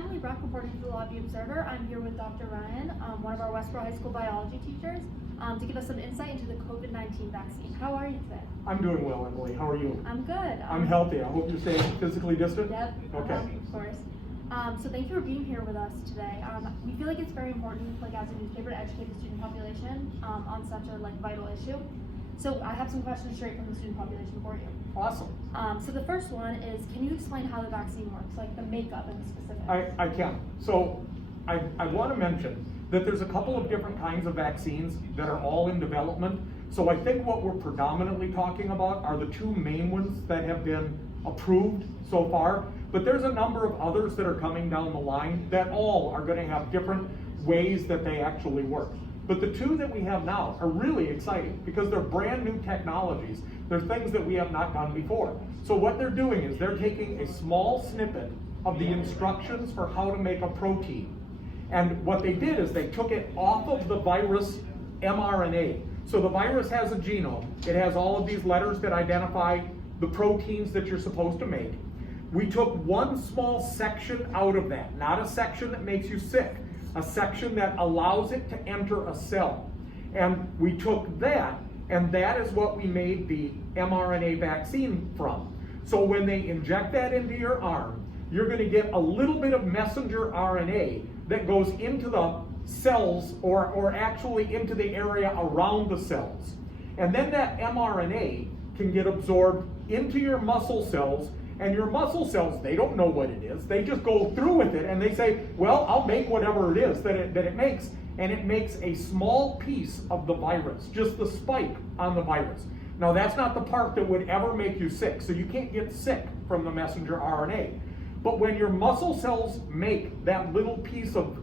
Emily Bruck, reporting for the Lobby Observer. I'm here with Dr. Ryan, one of our Westboro High School biology teachers, to give us some insight into the COVID-19 vaccine. How are you today? I'm doing well, Emily. How are you? I'm good. I'm healthy. I hope you're staying physically distant? Yep. Okay. Of course. So thank you for being here with us today. We feel like it's very important, like as a newspaper, to educate the student population on such a vital issue. So I have some questions straight from the student population for you. Awesome. So the first one is, can you explain how the vaccine works, like the makeup and the specifics? I can. So I want to mention that there's a couple of different kinds of vaccines that are all in development. So I think what we're predominantly talking about are the two main ones that have been approved so far, but there's a number of others that are coming down the line that all are going to have different ways that they actually work. But the two that we have now are really exciting because they're brand new technologies. They're things that we have not done before. So what they're doing is they're taking a small snippet of the instructions for how to make a protein. And what they did is they took it off of the virus mRNA. So the virus has a genome. It has all of these letters that identify the proteins that you're supposed to make. We took one small section out of that, not a section that makes you sick, a section that allows it to enter a cell. And we took that, and that is what we made the mRNA vaccine from. So when they inject that into your arm, you're going to get a little bit of messenger RNA that goes into the cells or actually into the area around the cells. And then that mRNA can get absorbed into your muscle cells, and your muscle cells, they don't know what it is. They just go through with it and they say, well, I'll make whatever it is that it makes. And it makes a small piece of the virus, just the spike on the virus. Now that's not the part that would ever make you sick. So you can't get sick from the messenger RNA. But when your muscle cells make that little piece of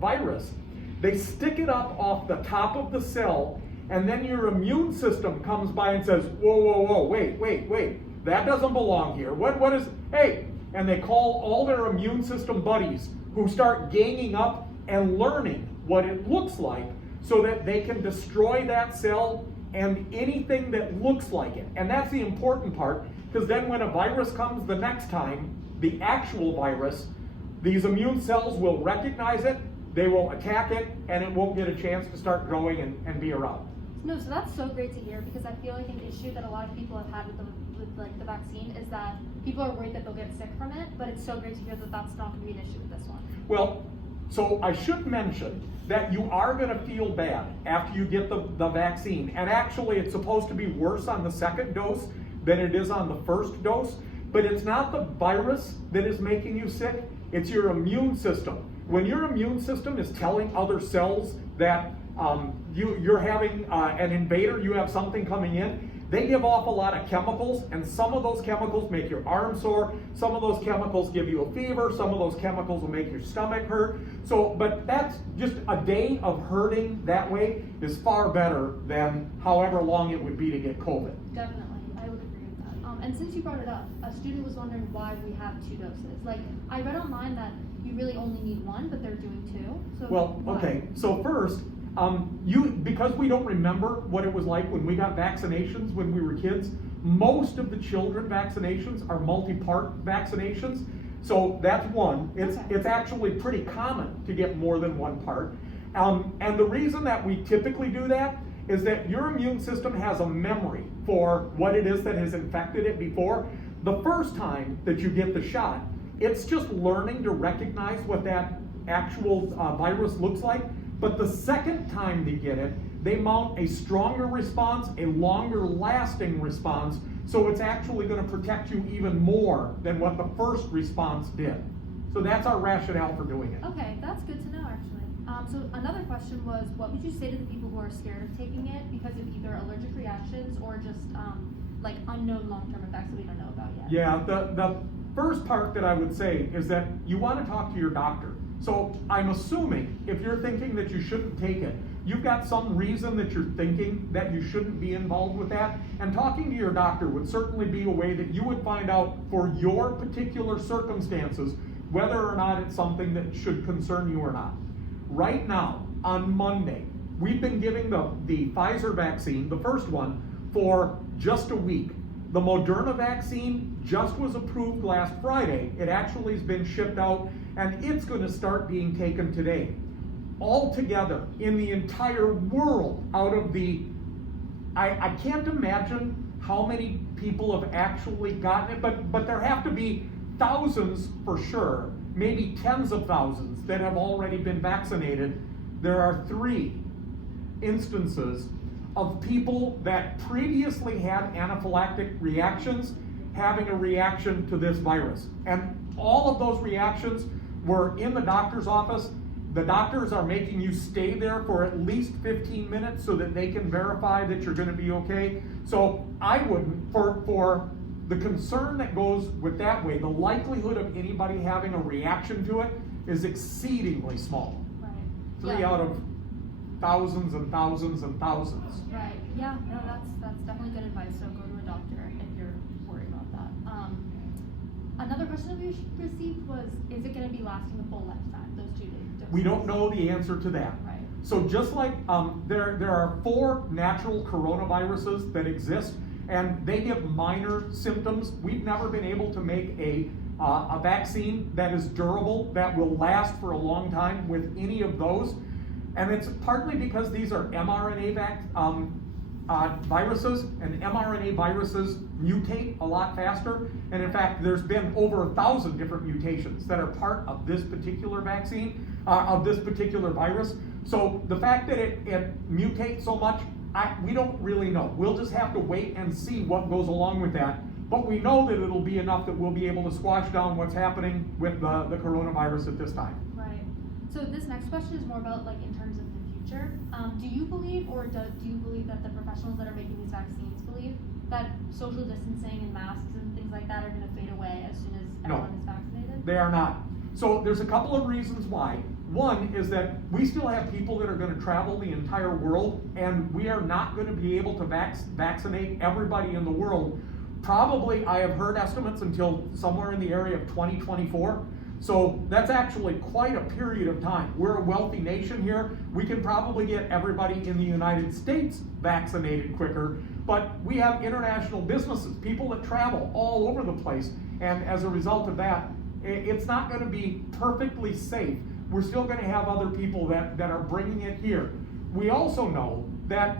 virus, they stick it up off the top of the cell, and then your immune system comes by and says, whoa, wait. That doesn't belong here. What is, hey, and they call all their immune system buddies who start ganging up and learning what it looks like so that they can destroy that cell and anything that looks like it. And that's the important part, because then when a virus comes the next time, the actual virus, these immune cells will recognize it, they will attack it, and it won't get a chance to start growing and be around. No, so that's so great to hear, because I feel like an issue that a lot of people have had with the vaccine is that people are worried that they'll get sick from it, but it's so great to hear that that's not going to be an issue with this one. Well, so I should mention that you are going to feel bad after you get the vaccine, and actually it's supposed to be worse on the second dose than it is on the first dose, but it's not the virus that is making you sick, it's your immune system. When your immune system is telling other cells that you're having an invader, you have something coming in, they give off a lot of chemicals, and some of those chemicals make your arm sore, some of those chemicals give you a fever, some of those chemicals will make your stomach hurt. So, but that's just a day of hurting that way is far better than however long it would be to get COVID. Definitely, I would agree with that. And since you brought it up, a student was wondering why we have 2 doses. Like, I read online that you really only need 1, but they're doing 2. So well, why? okay, so first, because we don't remember what it was like when we got vaccinations when we were kids, most of the children vaccinations are multi-part vaccinations. So that's one. It's actually pretty common to get more than 1 part. And the reason that we typically do that is that your immune system has a memory for what it is that has infected it before. The first time that you get the shot, it's just learning to recognize what that actual virus looks like. But the second time they get it, they mount a stronger response, a longer lasting response, so it's actually going to protect you even more than what the first response did. So that's our rationale for doing it. Okay, that's good to know actually. So another question was, what would you say to the people who are scared of taking it because of either allergic reactions or just like unknown long-term effects that we don't know about yet? Yeah, the first part that I would say is that you want to talk to your doctor. So I'm assuming if you're thinking that you shouldn't take it, you've got some reason that you're thinking that you shouldn't be involved with that, and talking to your doctor would certainly be a way that you would find out for your particular circumstances whether or not it's something that should concern you or not. Right now, on Monday, we've been giving the Pfizer vaccine, the first one, for just a week. The Moderna vaccine just was approved last Friday. It actually has been shipped out, and it's going to start being taken today. Altogether, in the entire world, out of the, I can't imagine how many people have actually gotten it, but there have to be thousands for sure, maybe tens of thousands that have already been vaccinated. There are 3 instances of people that previously had anaphylactic reactions having a reaction to this virus. And all of those reactions were in the doctor's office. The doctors are making you stay there for at least 15 minutes so that they can verify that you're going to be okay. So I wouldn't, for the concern that goes with that way, the likelihood of anybody having a reaction to it is exceedingly small. Right. 3 out of thousands and thousands and thousands. Right. Yeah. No, that's definitely good advice. So go to a doctor if you're worried about that. Another question that we received was, is it going to be lasting the full lifetime? Those 2 doses. We don't know the answer to that. Right. So just like there are 4 natural coronaviruses that exist, and they give minor symptoms. We've never been able to make a vaccine that is durable, that will last for a long time with any of those. And it's partly because these are mRNA viruses, and mRNA viruses mutate a lot faster. And in fact, there's been over 1,000 different mutations that are part of this particular vaccine, of this particular virus. So the fact that it mutates so much, we don't really know. We'll just have to wait and see what goes along with that. But we know that it'll be enough that we'll be able to squash down what's happening with the coronavirus at this time. Right. So this next question is more about like in terms of the future. Do you believe, or do you believe that the professionals that are making these vaccines believe that social distancing and masks and things like that are going to fade away as soon as everyone is vaccinated? They are not. So there's a couple of reasons why. One is that we still have people that are going to travel the entire world, and we are not going to be able to vaccinate everybody in the world. Probably, I have heard estimates until somewhere in the area of 2024. So that's actually quite a period of time. We're a wealthy nation here. We can probably get everybody in the United States vaccinated quicker, but we have international businesses, people that travel all over the place. And as a result of that, it's not going to be perfectly safe. We're still going to have other people that are bringing it here. We also know that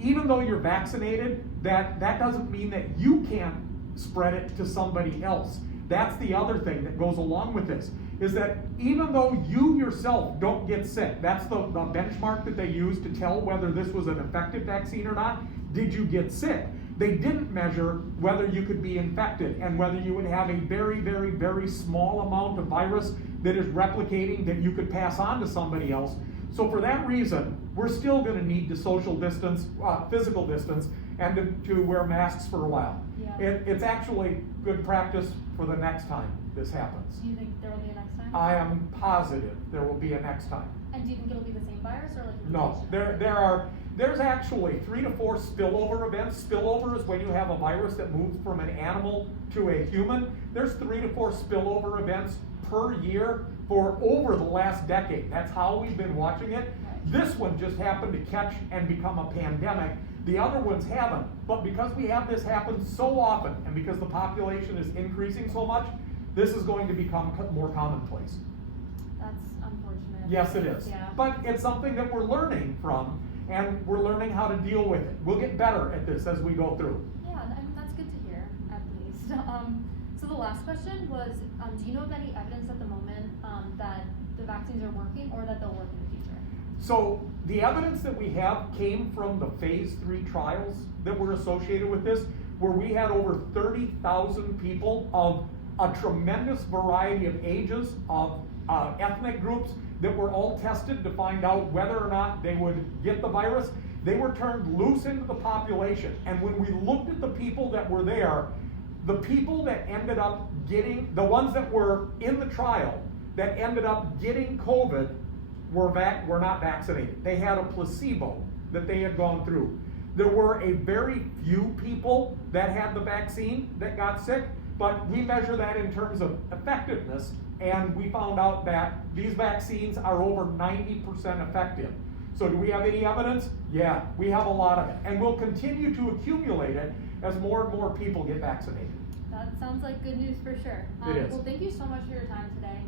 even though you're vaccinated, that doesn't mean that you can't spread it to somebody else. That's the other thing that goes along with this, is that even though you yourself don't get sick, that's the benchmark that they use to tell whether this was an effective vaccine or not. Did you get sick? They didn't measure whether you could be infected and whether you would have a very, very, very small amount of virus that is replicating that you could pass on to somebody else. So for that reason, we're still going to need to social distance, physical distance, and to wear masks for a while. Yeah. It's actually good practice for the next time this happens. Do you think there will be a next time? I am positive there will be a next time. And do you think it'll be the same virus or like? No, there's actually 3 to 4 spillover events. Spillover is when you have a virus that moves from an animal to a human. There's 3 to 4 spillover events per year for over the last decade. That's how we've been watching it. Right. This one just happened to catch and become a pandemic. The other ones haven't. But because we have this happen so often, and because the population is increasing so much, this is going to become more commonplace. That's unfortunate. Yes, it is. Yeah. But it's something that we're learning from, and we're learning how to deal with it. We'll get better at this as we go through. Yeah, I mean, that's good to hear, at least. So the last question was, do you know of any evidence at the moment that the vaccines are working or that they'll work in the future? So the evidence that we have came from the phase 3 trials that were associated with this, where we had over 30,000 people of a tremendous variety of ages, of ethnic groups, that were all tested to find out whether or not they would get the virus. They were turned loose into the population. And when we looked at the people that were there, the people that ended up getting, the ones that were in the trial that ended up getting COVID were not vaccinated. They had a placebo that they had gone through. There were a very few people that had the vaccine that got sick, but we measure that in terms of effectiveness, and we found out that these vaccines are over 90% effective. So do we have any evidence? Yeah, we have a lot of it, and we'll continue to accumulate it as more and more people get vaccinated. That sounds like good news for sure. It is. Well, thank you so much for your time today.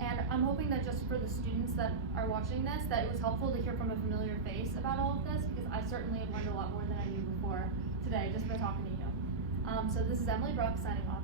And I'm hoping that just for the students that are watching this, that it was helpful to hear from a familiar face about all of this, because I certainly have learned a lot more than I knew before today just by talking to you. So this is Emily Bruck signing off.